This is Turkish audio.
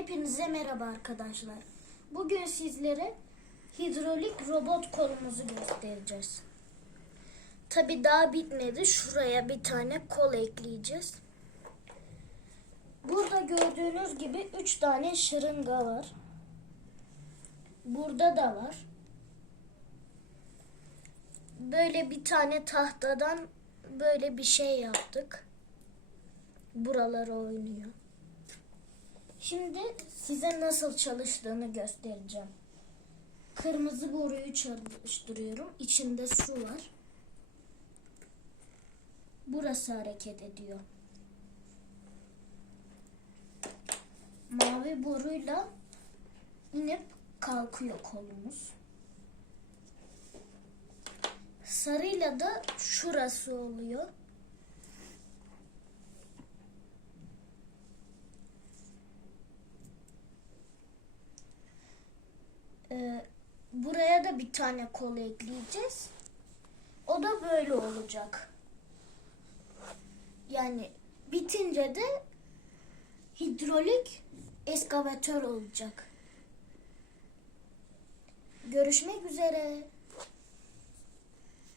Hepinize merhaba arkadaşlar. Bugün sizlere hidrolik robot kolumuzu göstereceğiz. Tabi daha bitmedi. Şuraya bir tane kol ekleyeceğiz. Burada gördüğünüz gibi 3 tane şırınga var. Burada da var. Böyle bir tane tahtadan böyle bir şey yaptık. Buraları oynuyor. Şimdi size nasıl çalıştığını göstereceğim. Kırmızı boruyu çalıştırıyorum. İçinde su var. Burası hareket ediyor. Mavi boruyla inip kalkıyor kolumuz. Sarıyla da şurası oluyor. Bir tane kol ekleyeceğiz. O da böyle olacak. Yani bitince de hidrolik eskavatör olacak. Görüşmek üzere.